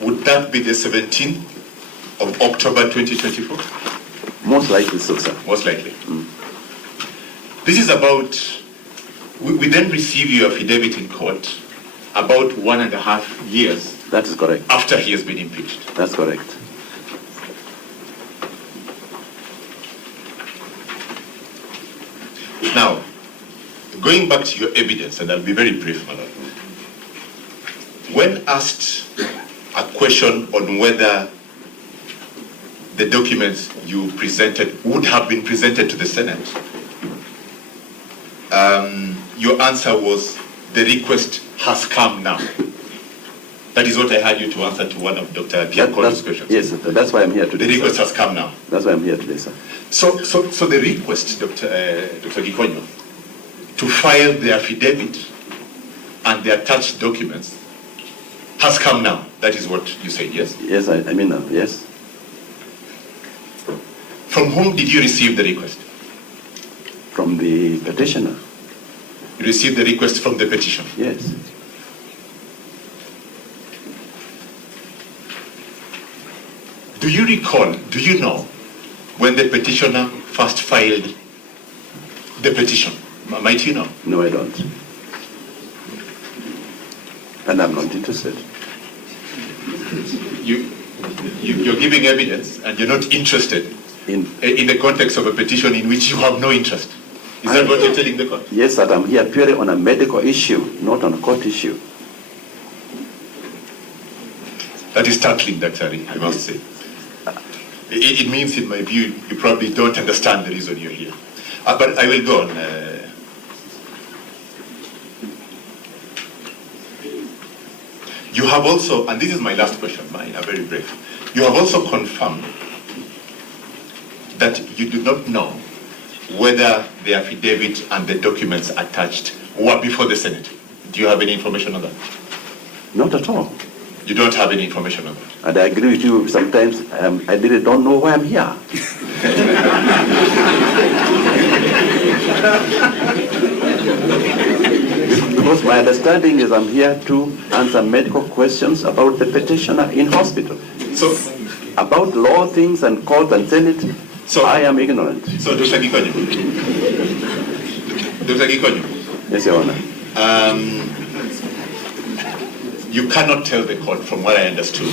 Would that be the 17th of October 2024? Most likely so, sir. Most likely. This is about, we then receive your affidavit in court about 1.5 years. That is correct. After he has been impeached. That's correct. Now, going back to your evidence, and I'll be very brief, my lord. When asked a question on whether the documents you presented would have been presented to the Senate, your answer was, the request has come now. That is what I had you to answer to one of Dr. Gikonyo's questions. Yes, that's why I'm here today. The request sir. has come now. That's why I'm here today, sir. So the request, Dr. Gikonyo, to file the affidavit and the attached documents has come now. That is what you said, yes? Yes, I mean, yes. From whom did you receive the request? From the petitioner. You received the request from the petitioner? Yes. Do you recall, do you know, when the petitioner first filed the petition? Might you know? No, I don't. And I'm not interested. You're giving evidence and you're not interested in the context of a petition in which you have no interest. Is that what you're telling the court? Yes, sir. I'm here purely on a medical issue, not on a court issue. That is startling, Dr. Ari, I must say. It means, in my view, you probably don't understand the reason you're here. But I will go on. You have also, and this is my last question, mine, very brief. You have also confirmed that you do not know whether the affidavit and the documents attached were before the Senate. Do you have any information on that? Not at all. You don't have any information on that? And I agree with you, sometimes I really don't know why I'm here. Because my understanding is I'm here to answer medical questions about the petitioner in hospital. So, about law things and court and Senate, so I am ignorant. So, Dr. Gikonyo. Dr. Gikonyo. Yes, Your Honor. You cannot tell the court, from what I understood,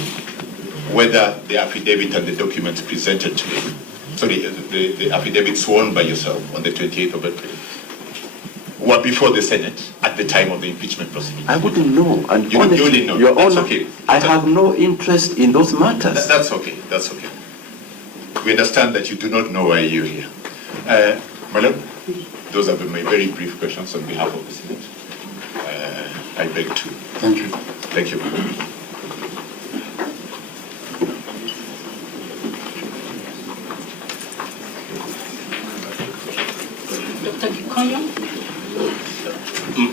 whether the affidavit and the documents presented to you, sorry, the affidavit sworn by yourself on the 28th of April, were before the Senate at the time of the impeachment proceedings. I wouldn't know. And you only know. Your That's Honor, okay. I have no interest in those matters. That's okay. That's okay. We understand that you do not know why you're here. My Lord, those are my very brief questions on behalf of the Senate. I beg to. Thank you. Thank you. Dr. Gikonyo?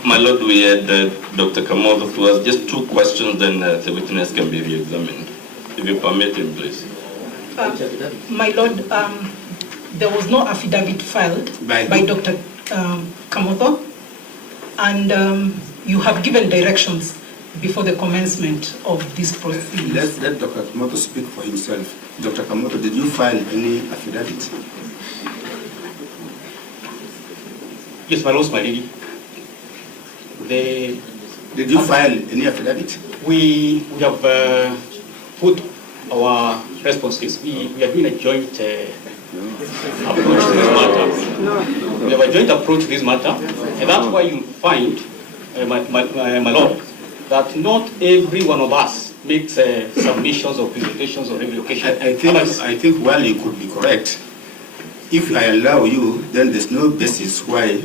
My Lord, we had Dr. Kamoto to us. Just 2 questions, then the witness can be re-examined. If you permit him, please. My Lord, there was no affidavit filed by Dr. Kamoto, and you have given directions before the commencement of this proceeding. Let Dr. Kamoto speak for himself. Dr. Kamoto, did you file any affidavit? Yes, my Lord, my lady. Did you file any affidavit? We have put our responses. We are doing a joint approach to this matter. We have a joint approach to this matter, and that's why you find, my Lord, that not every one of us makes submissions or presentations on every occasion. I think while you could be correct, if I allow you, then there's no basis why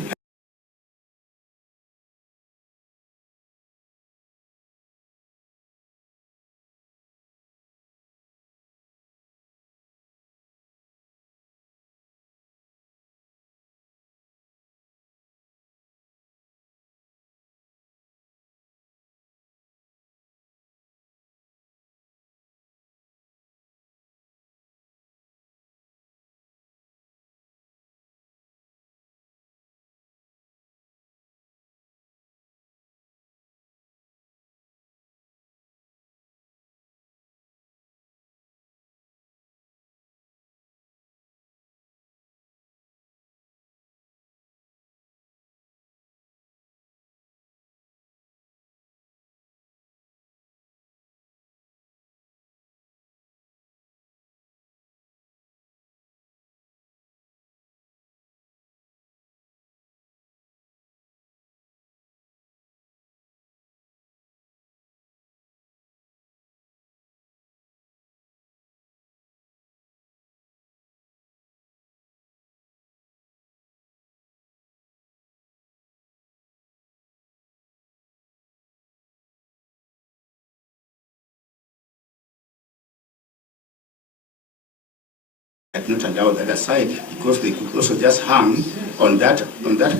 I not allow the other side because they could also just hang on that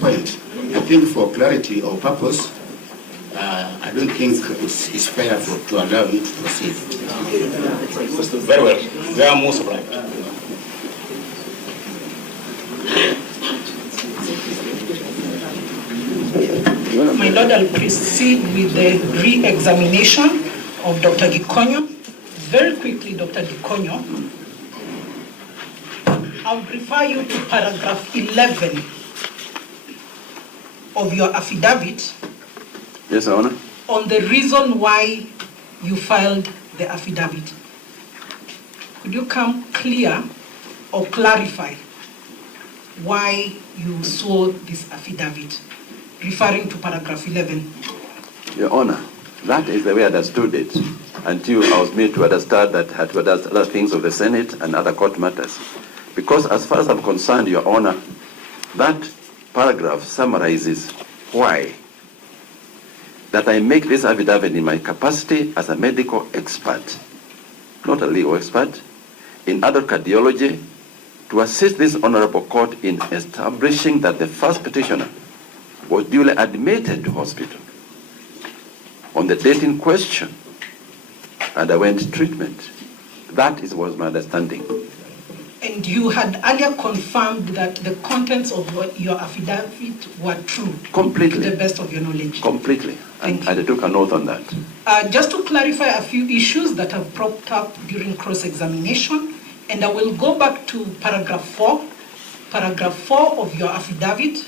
point. I think for clarity or purpose, I don't think it's fair to allow you to proceed. Very well. We are most obliged. My Lord, I'll proceed with the re-examination of Dr. Gikonyo. Very quickly, Dr. Gikonyo, I'll refer you to paragraph 11 of your affidavit. Yes, Your Honor. On the reason why you filed the affidavit. Could you come clear or clarify why you swore this affidavit, referring to paragraph 11? Your Honor, that is the way I understood it until I was made to understand that I had to address other things of the Senate and other court matters. Because as far as I'm concerned, Your Honor, that paragraph summarizes why that I make this affidavit in my capacity as a medical expert, not a legal expert, in adult cardiology, to assist this honorable court in establishing that the first petitioner was duly admitted to hospital on the date in question and underwent treatment. That was my understanding. And you had earlier confirmed that the contents of your affidavit were true? Completely. To the best of your knowledge? Completely. And I took a note on that. Just to clarify a few issues that have propped up during cross-examination, and I will go back to paragraph 4 of your affidavit,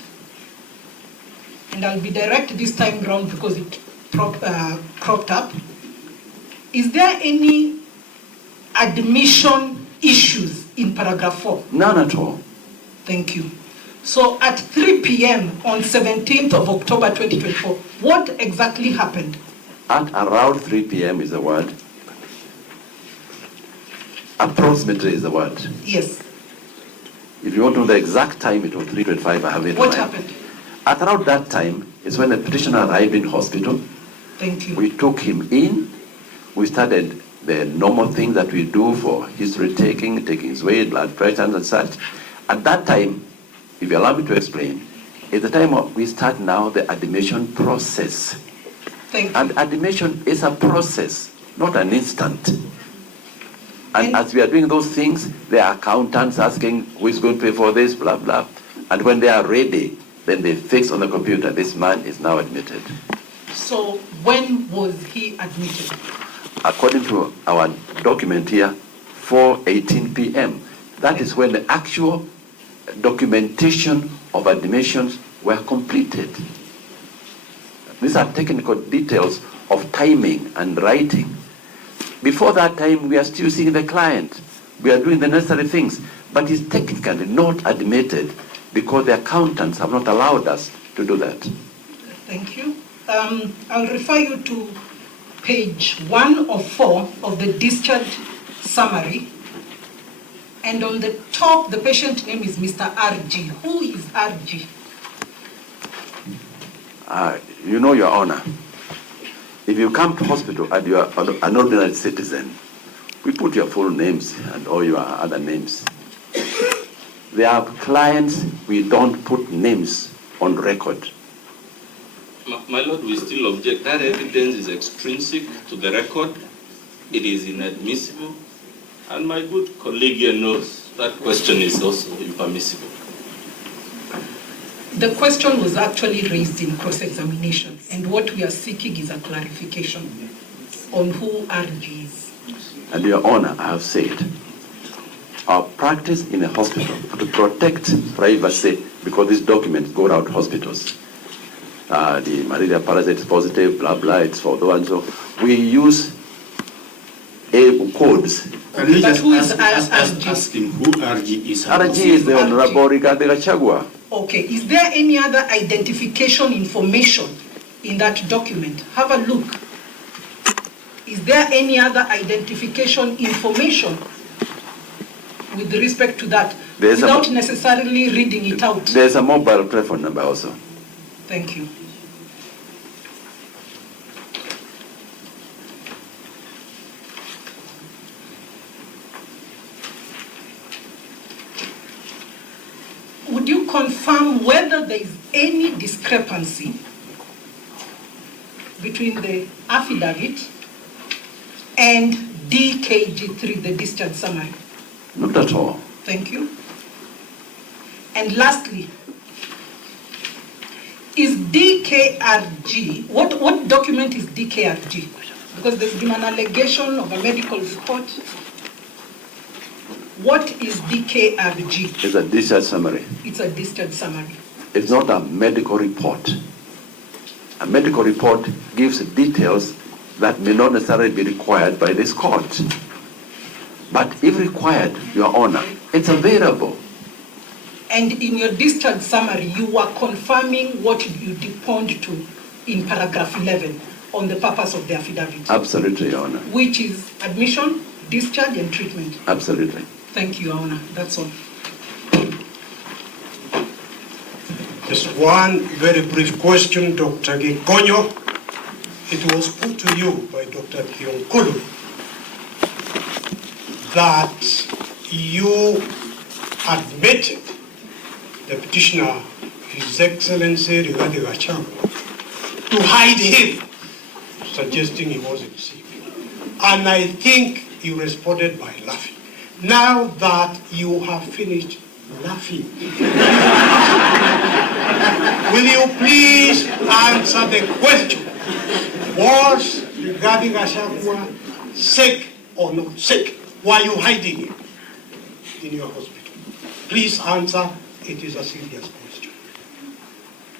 and I'll be direct this time around because it cropped up. Is there any admission issues in paragraph 4? None at all. Thank you. So at 3 p.m. on 17th of October 2024, what exactly happened? At around 3 p.m. is the word. Approximately is the word. Yes. If you want to know the exact time, it was 3:25. I have it. What happened? At around that time is when the petitioner arrived in hospital. Thank you. We took him in. We started the normal thing that we do for history taking his weight, blood pressure, and such. At that time, if you allow me to explain, is the time we start now the admission process. Thank you. And admission is a process, not an instant. And as we are doing those things, the accountants asking who is going to pay for this, blah, blah. And when they are ready, then they fix on the computer, this man is now admitted. So when was he admitted? According to our document here, 4:18 p.m. That is when the actual documentation of admissions were completed. These are technical details of timing and writing. Before that time, we are still seeing the client. We are doing the necessary things, but he's technically not admitted because the accountants have not allowed us to do that. Thank you. I'll refer you to page 1 of 4 of the discharge summary. And on the top, the patient name is Mr. RG. Who is RG? You know, Your Honor, if you come to hospital and you are an ordinary citizen, we put your full names and all your other names. There are clients we don't put names on record. My Lord, we still object. That evidence is extrinsic to the record. It is inadmissible. And my good colleague here knows that question is also impermissible. The question was actually raised in cross-examination, and what we are seeking is a clarification on who RG is. And Your Honor, I have said, our practice in a hospital to protect privacy, because these documents go out to hospitals. The malaria parasite is positive, blah, blah, it's for the one. So we use codes. Can you just ask him who RG is? RG is the Honorable Rigathi Gachagua. Okay, is there any other identification information in that document? Have a look. Is there any other identification information with respect to that, without necessarily reading it out? There's a mobile telephone number also. Thank you. confirm whether there is any discrepancy between the affidavit and DKG3, the discharge summary? Not at all. Thank you. And lastly, is DKRG, what document is DKRG? Because there's been an allegation of a medical report. What is DKRG? It's a discharge summary. It's a discharge summary. It's not a medical report. A medical report gives details that may not necessarily be required by this court. But if required, Your Honor, it's available. And in your discharge summary, you are confirming what you deponed to in paragraph 11 on the purpose of the affidavit. Absolutely, Your Honor. Which is admission, discharge, and treatment. Absolutely. Thank you, Your Honor. That's all. Just one very brief question, Dr. Gikonyo. It was put to you by Dr. Gikonyo that you admitted the petitioner, His Excellency Rigathi Gachagua, to hide him, suggesting he wasn't sick. And I think you responded by laughing. Now that you have finished laughing, will you please answer the question? Was Rigathi Gachagua sick or not sick? Why are you hiding him in your hospital? Please answer. It is a serious question.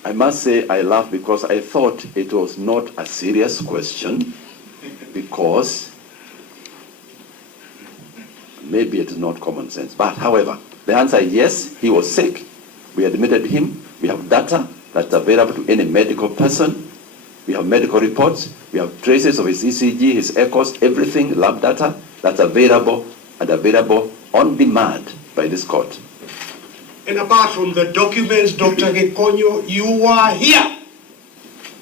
I must say I laugh because I thought it was not a serious question, because maybe it is not common sense. But however, the answer is yes, he was sick. We admitted him. We have data that's available to any medical person. We have medical reports. We have traces of his ECG, his echoes, everything, lab data that's available and available on demand by this court. And apart from the documents, Dr. Gikonyo, you are here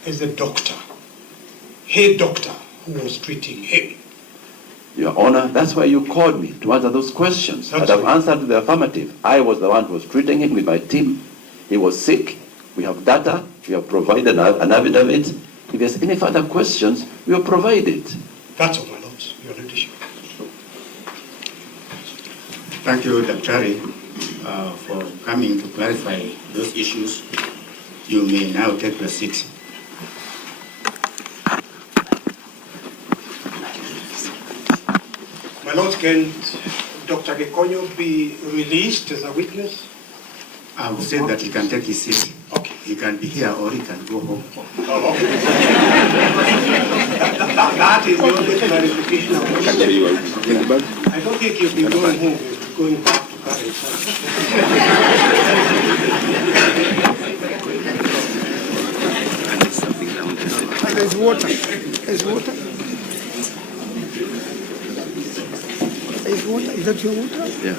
as a doctor, head doctor who was treating him. Your Honor, that's why you called me, to answer those questions. But I've answered the affirmative. I was the one who was treating him with my team. He was sick. We have data. We have provided an affidavit. If there's any further questions, we will provide it. That's all, my lords, your leadership. Thank you, Dr. for coming to clarify those issues. You may now take your seat. My lords, can Dr. Gikonyo be released as a witness? I would say that he can take his seat. Okay. He can be here or he can go home. Oh, okay. that is the only clarification I want. I don't think you'll be going home, you'll be going back to Karen. There's water. There's water. There's water. Is that your water? Yeah.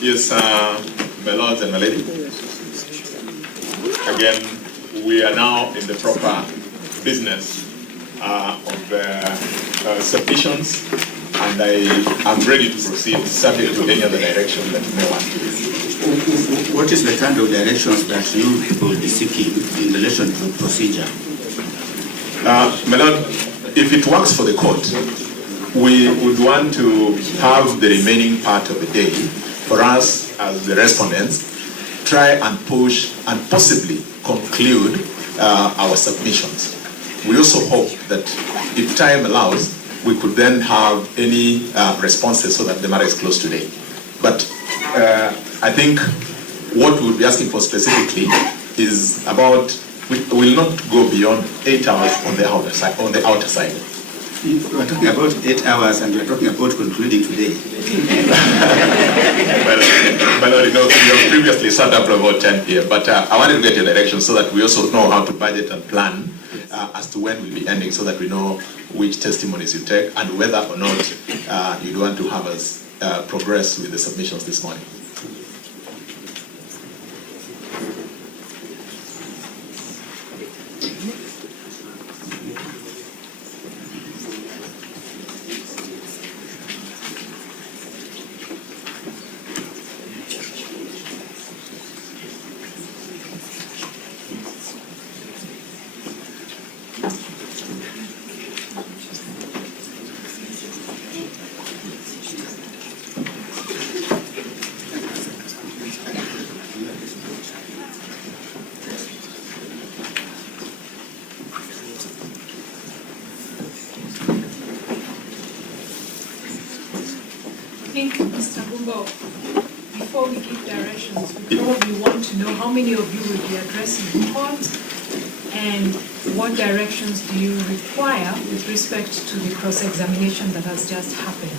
Yes, my lords and my lady. Again, we are now in the proper business of submissions, and I am ready to proceed subject to any other direction that you may want. What is the kind of directions that you will be seeking in relation to procedure? My lord, if it works for the court, we would want to have the remaining part of the day for us as the respondents try and push and possibly conclude our submissions. We also hope that if time allows, we could then have any responses so that the matter is closed today. But I think what we would be asking for specifically is about, we will not go beyond 8 hours on the outer side. We are talking about 8 hours and we are talking about concluding today. Well, you know, you have previously sat up about 10 p.m., but I wanted to get your direction so that we also know how to budget and plan as to when we'll be ending, so that we know which testimonies you take and whether or not you'd want to have us progress with the submissions this morning. think, Mr. Gumbo, before we give directions, we probably want to know how many of you will be addressing the court and what directions do you require with respect to the cross-examination that has just happened.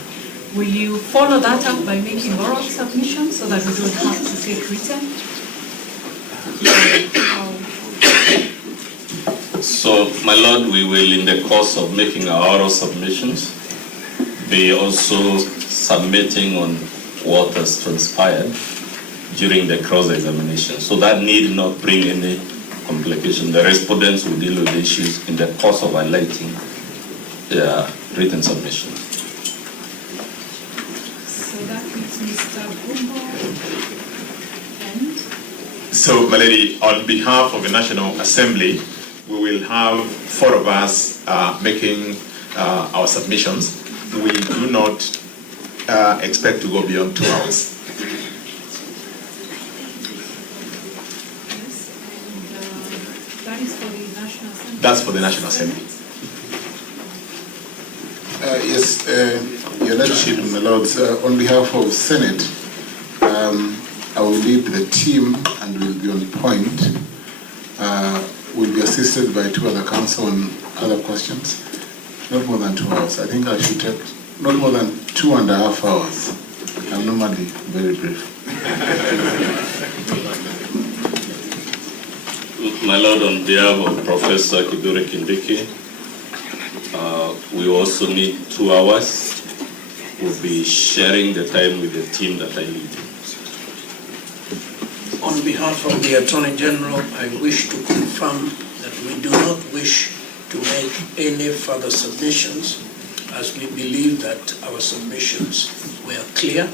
Will you follow that up by making oral submissions so that we don't have to take written? So, my Lord, we will, in the course of making our oral submissions, be also submitting on what has transpired during the cross-examination. So that need not bring any complication. The respondents will deal with the issues in the course of highlighting their written submission. So that means Mr. Gumbo and... So, my lady, on behalf of the National Assembly, we will have 4 of us making our submissions. We do not expect to go beyond 2 hours. Yes, and that is for the National Assembly. That's for the National Assembly. Yes, Your Lordship, my Lords, on behalf of Senate, I will lead the team and will be on point. Will be assisted by 2 other counsel on other questions. Not more than 2 hours. I think I should take not more than 2.5 hours. I'm normally very brief. My Lord, on behalf of Professor Kidure Kindiki, we also need 2 hours. We'll be sharing the time with the team that I lead. On behalf of the Attorney General, I wish to confirm that we do not wish to make any further submissions, as we believe that our submissions were clear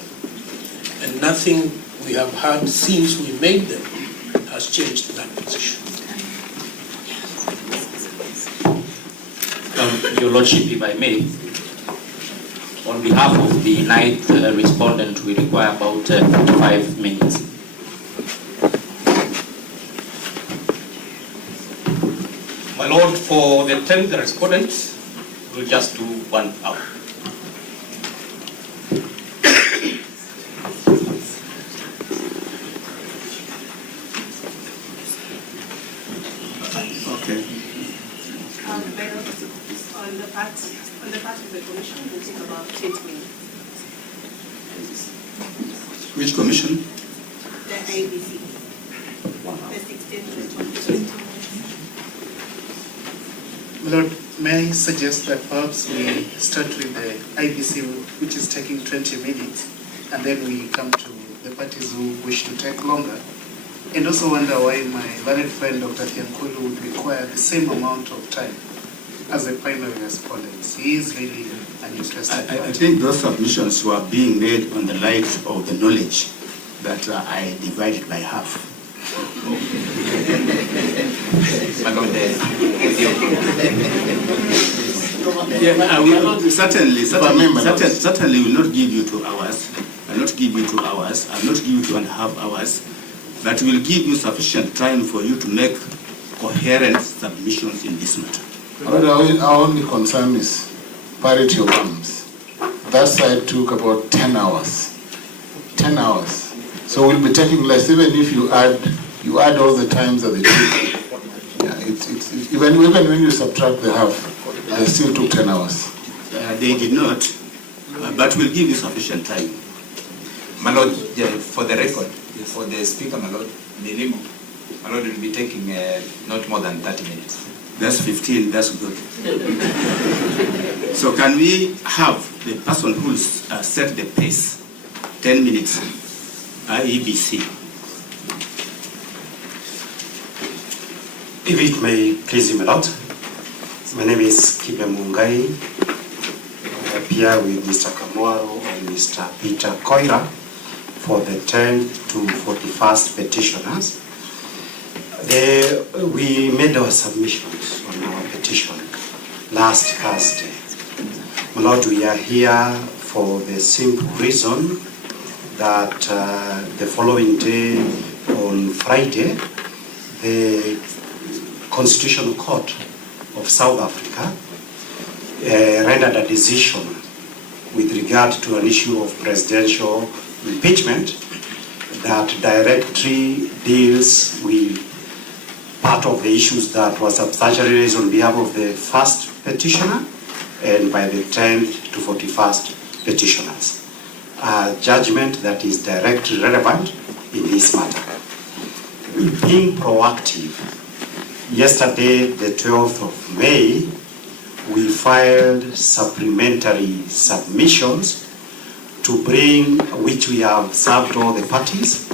and nothing we have heard since we made them has changed that position. Your Lordship, if I may, on behalf of the 9th respondent, we require about 45 minutes. My Lord, for the 10th respondents, we'll just do 1 hour. Okay. On the part of the commission, it will take about 20 minutes. Which commission? The IBC. The 16th. Lord, may I suggest that perhaps we start with the IBC, which is taking 20 minutes, and then we come to the parties who wish to take longer. And also wonder why my learned friend Dr. Tiankulu would require the same amount of time as a primary respondent. He is really an interested I think those submissions were being made on the light of the knowledge that I divided by half. I will certainly will not give you 2 hours. I will not give you 2 hours. I will not give you 2.5 hours. But will give you sufficient time for you to make coherent submissions in this matter. Our only concern is parity of arms. That side took about 10 hours. 10 hours. So we'll be taking less, even if you add all the times that they took. Yeah, even when you subtract the half, they still took 10 hours. They did not, but we'll give you sufficient time. My Lord, for the record, for the Speaker, my Lord, my Lord will be taking not more than 30 minutes. That's 15, that's good. So can we have the person who will set the pace, 10 minutes, IEBC? If it may please you, my Lord, my name is Kibe Mungai. I appear with Mr. Kamwaro and Mr. Peter Koira for the 10th to 41st petitioners. We made our submissions on our petition last Thursday. My Lord, we are here for the simple reason that the following day, on Friday, the Constitutional Court of South Africa rendered a decision with regard to an issue of presidential impeachment that directly deals with part of the issues that was substantially raised on behalf of the first petitioner and by the 10th to 41st petitioners. A judgment that is directly relevant in this matter. Being proactive, yesterday, the 12th of May, we filed supplementary submissions to bring, which we have served all the parties,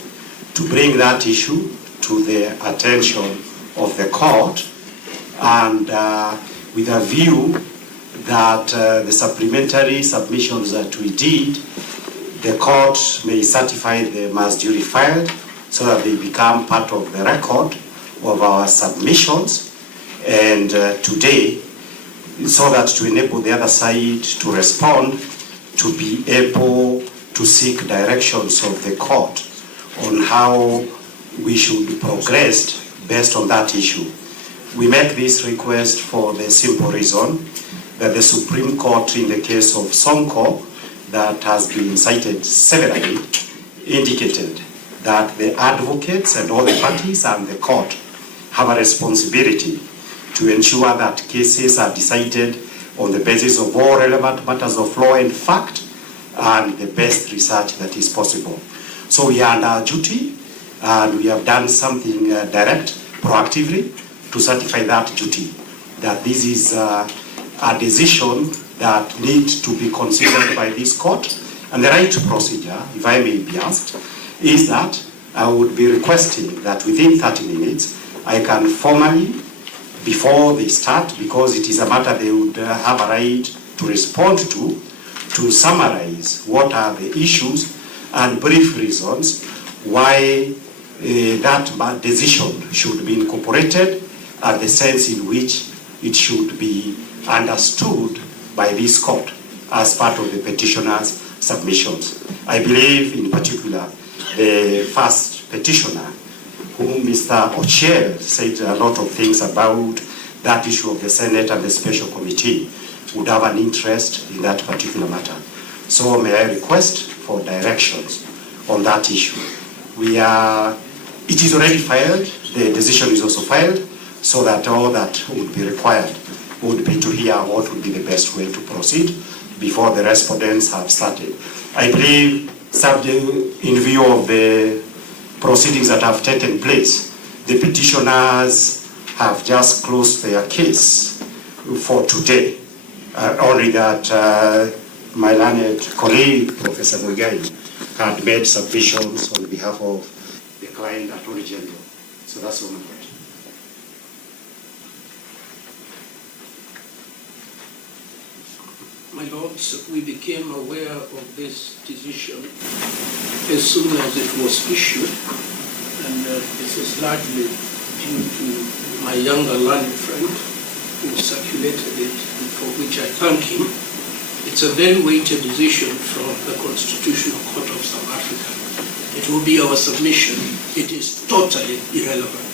to bring that issue to the attention of the court, and with a view that the supplementary submissions that we did, the court may certify them as duly filed so that they become part of the record of our submissions, and today, so that to enable the other side to respond, to be able to seek directions of the court on how we should progress based on that issue. We make this request for the simple reason that the Supreme Court, in the case of Sonko, that has been cited severally, indicated that the advocates and all the parties and the court have a responsibility to ensure that cases are decided on the basis of all relevant matters of law and fact and the best research that is possible. So we are under our duty, and we have done something direct, proactively, to certify that duty, that this is a decision that needs to be considered by this court. And the right procedure, if I may be asked, is that I would be requesting that within 30 minutes, I can formally, before they start, because it is a matter they would have a right to respond to summarize what are the issues and brief reasons why that decision should be incorporated and the sense in which it should be understood by this court as part of the petitioner's submissions. I believe in particular the first petitioner, whom Mr. Ochiel said a lot of things about that issue of the Senate and the special committee, would have an interest in that particular matter. So may I request for directions on that issue. It is already filed, the decision is also filed, so that all that would be required would be to hear what would be the best way to proceed before the respondents have started. I believe, in view of the proceedings that have taken place, the petitioners have just closed their case for today. Only that my learned colleague, Professor Muigai, had made submissions on behalf of the client Attorney General. So that's all my question. My lords, we became aware of this decision as soon as it was issued, and this is largely due to my younger learned friend who circulated it, and for which I thank him. It's a very weighty decision from the Constitutional Court of South Africa. It will be our submission. It is totally irrelevant.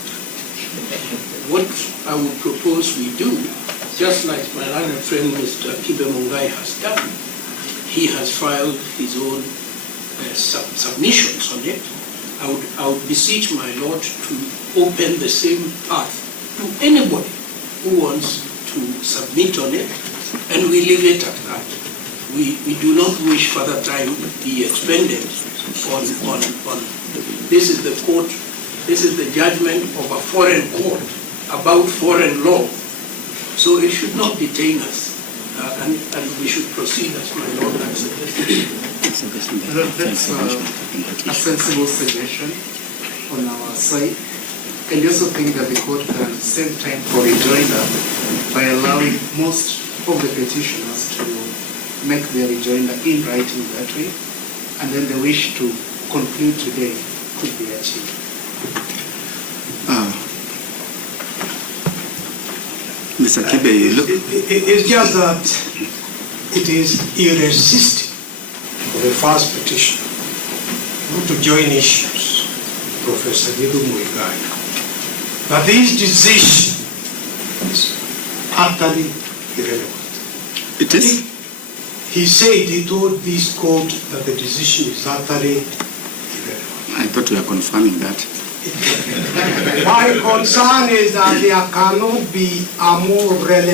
What I would propose we do, just like my learned friend Mr. Kibe Mungai has done, he has filed his own submissions on it. I would beseech my Lord to open the same path to anybody who wants to submit on it, and we leave it at that. We do not wish further time be expended on this is the court, this is the judgment of a foreign court about foreign law. So it should not detain us, and we should proceed as my Lord has suggested. That's a sensible suggestion on our side. And I also think that the court can save time for rejoinder by allowing most of the petitioners to make their rejoinder in writing that way, and then the wish to conclude today could be achieved. Mr. Kibe, look. It's just that it is irresistible for the first petitioner not to join issues, Professor Gikonyo Muigai, that this decision is utterly irrelevant. It is? He said he told this court that the decision is utterly irrelevant. I thought you were confirming that. My concern is that there cannot be a more relevant